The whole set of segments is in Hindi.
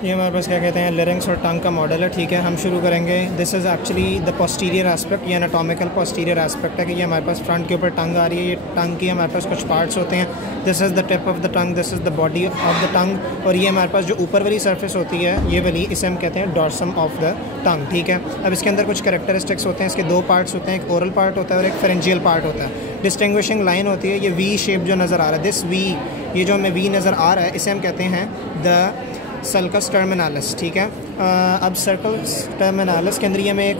ये हमारे पास क्या कहते हैं लेरिंग्स और टंग का मॉडल है। ठीक है, हम शुरू करेंगे। This is actually the posterior aspect, ये एनाटॉमिकल पोस्टीरियर एस्पेक्ट है कि ये हमारे पास फ्रंट के ऊपर टंग आ रही है। ये टंग की हमारे पास कुछ पार्ट्स होते हैं। This is the tip of the tongue, this is the body of the tongue, और ये हमारे पास जो ऊपर वाली सरफेस होती है ये वाली, इसे हम कहते हैं डॉर्सम ऑफ द टंग। ठीक है, अब इसके अंदर कुछ कैरेक्टरिस्टिक्स होते हैं। इसके दो पार्ट्स होते हैं, एक ओरल पार्ट होता है और एक फेरेंजियल पार्ट होता है। डिस्टिंग्विशिंग लाइन होती है, ये वी शेप जो नज़र आ रहा है, दिस वी, ये जो हमें वी नज़र आ रहा है इसे हम कहते हैं द सर्कस टर्मिनालिस। ठीक है, अब सर्कल्स टर्मिनालिस के अंदर ये हमें एक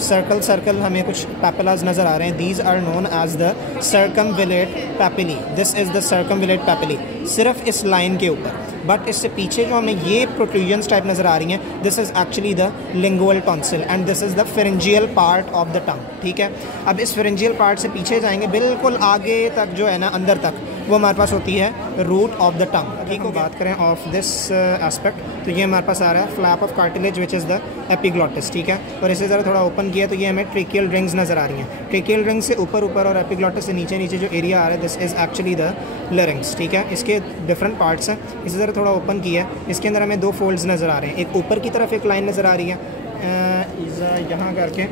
सर्कल हमें कुछ पैपिलाज नज़र आ रहे हैं। These are known as the circumvallate papillae. This is the circumvallate papillae, सिर्फ इस लाइन के ऊपर। बट इससे पीछे जो हमें ये प्रोट्रूजन्स टाइप नज़र आ रही हैं, this is actually the lingual tonsil and this is the pharyngeal part of the tongue. ठीक है, अब इस फेरेंजियल पार्ट से पीछे जाएंगे, बिल्कुल आगे तक जो है ना, अंदर तक, वो हमारे पास होती है रूट ऑफ द टंग। ठीक है, बात करें ऑफ दिस एस्पेक्ट, तो ये हमारे पास आ रहा है flap of cartilage which is the epiglottis. ठीक है, और इसे ज़रा थोड़ा ओपन किया तो ये हमें ट्रेकियल रिंग्स नज़र आ रही हैं। ट्रेकियल रिंग से ऊपर और एपिग्लॉटिस से नीचे जो एरिया आ रहा है, this is actually the larynx. ठीक है, इसके डिफरेंट पार्ट्स हैं। इसे ज़रा थोड़ा ओपन किया है, इसके अंदर हमें दो फोल्ड्स नज़र आ रहे हैं। एक ऊपर की तरफ एक लाइन नज़र आ रही है यहाँ करके,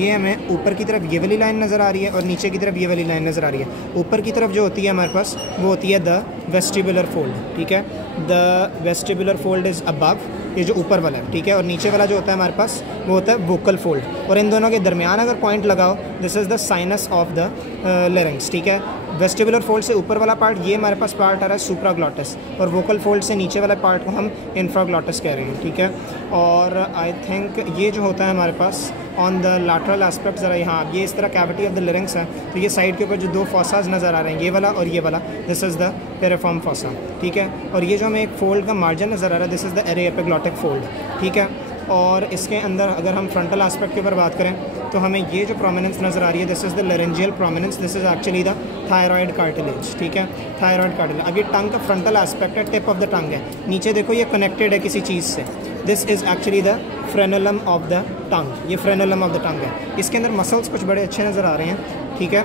ये हमें ऊपर की तरफ ये वाली लाइन नज़र आ रही है और नीचे की तरफ ये वाली लाइन नज़र आ रही है। ऊपर की तरफ जो होती है हमारे पास वो होती है द वेस्टिबुलर फोल्ड। ठीक है, the vestibular fold is above, ये जो ऊपर वाला है। ठीक है, और नीचे वाला जो होता है हमारे पास वो होता है वोकल फोल्ड, और इन दोनों के दरमियान अगर पॉइंट लगाओ, this is the sinus of the larynx. ठीक है, वेस्टिबुलर फोल्ड से ऊपर वाला पार्ट, ये हमारे पास पार्ट आ रहा है सुप्राग्लॉटिस, और वोकल फोल्ड से नीचे वाला पार्ट को हम इंफ्राग्लॉटिस कह रहे हैं। ठीक है, और आई थिंक ये जो होता है हमारे pass on the lateral aspect, ज़रा यहाँ ये इस तरह कैविटी ऑफ द लेरिंग्स है, तो ये साइड के ऊपर जो दो फॉसाज नज़र आ रहे हैं, ये वाला और ये वाला, this is the piriform fossa. ठीक है, और ये जो हमें एक फोल्ड का मार्जिन नज़र आ रहा है, this is the array epiglottic fold. ठीक है, और इसके अंदर अगर हम फ्रंटल एस्पेक्ट के ऊपर बात करें तो हमें ये जो प्रोमिनेंस नज़र आ रही है, this is the laryngeal prominence, this is actually the thyroid cartilage. ठीक है, थायराइड कार्टिलेज। अब ये टंग का फ्रंटल एस्पेक्ट है, टिप ऑफ द टंग है, नीचे देखो ये कनेक्टेड है किसी चीज़ से, this is actually the frenulum of the tongue, ये फ्रेनुलम ऑफ द टंग है। इसके अंदर मसल्स कुछ बड़े अच्छे नज़र आ रहे हैं। ठीक है,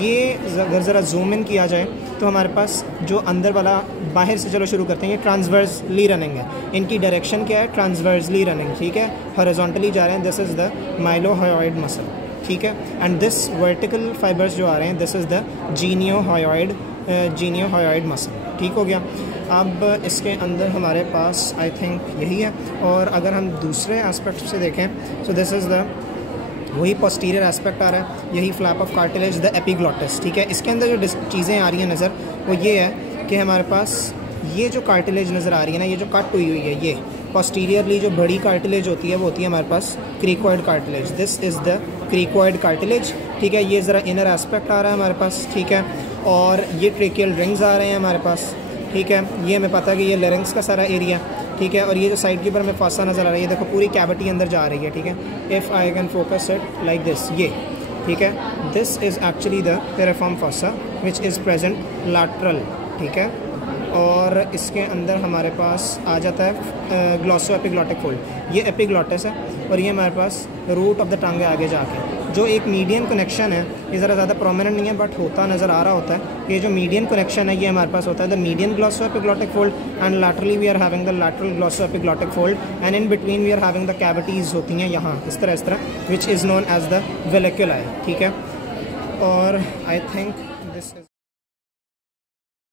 ये अगर ज़रा जूम इन किया जाए तो हमारे पास जो अंदर वाला, बाहर से चलो शुरू करते हैं, ये ट्रांसवर्सली रनिंग है। इनकी डायरेक्शन क्या है? Transversely running. ठीक है, हॉरिजॉन्टली जा रहे हैं, दिस इज़ द माइलोहायोइड मसल। ठीक है, एंड दिस वर्टिकल फाइबर्स जो आ रहे हैं, दिस इज़ द जीनियोहायोइड मसल। ठीक हो गया। अब इसके अंदर हमारे पास आई थिंक यही है। और अगर हम दूसरे एस्पेक्ट से देखें, सो दिस इज़ द वही पोस्टीरियर एस्पेक्ट आ रहा है, यही flap of cartilage, the epiglottis. ठीक है, इसके अंदर जो चीज़ें आ रही हैं नज़र, वो ये है कि हमारे पास ये जो कार्टिलेज नज़र आ रही है ना, ये जो कट हुई है, ये पोस्टीरियरली जो बड़ी कार्टिलेज होती है वो होती है हमारे पास cricoid cartilage. This is the cricoid cartilage. ठीक है, ये ज़रा इनर एस्पेक्ट आ रहा है हमारे पास। ठीक है, और ये ट्रेकियल रिंग्स आ रहे हैं हमारे पास। ठीक है, ये हमें पता है कि ये लेरिंग्स का सारा एरिया। ठीक है, और ये जो साइड के ऊपर हमें फॉसा नज़र आ रही है, देखो पूरी कैविटी अंदर जा रही है। ठीक है, if I can focus it like this, ये ठीक है, this is actually the piriform fossa which is present lateral. ठीक है, और इसके अंदर हमारे पास आ जाता है ग्लॉसो एपिग्लॉटिक फोल्ड, ये एपिग्लॉटिस है, और ये हमारे पास रूट ऑफ द टंग है आगे जाके। जो एक मीडियन कनेक्शन है, ये ज़रा ज़्यादा प्रोमिनेंट नहीं है बट होता नज़र आ रहा होता है। ये जो मीडियन कनेक्शन है ये हमारे पास होता है the median glossoepiglottic fold, and laterally we are having the lateral glossoepiglottic fold, and in between we are having the cavities होती हैं यहाँ इस तरह which is known as the valleculae. ठीक है, और आई थिंक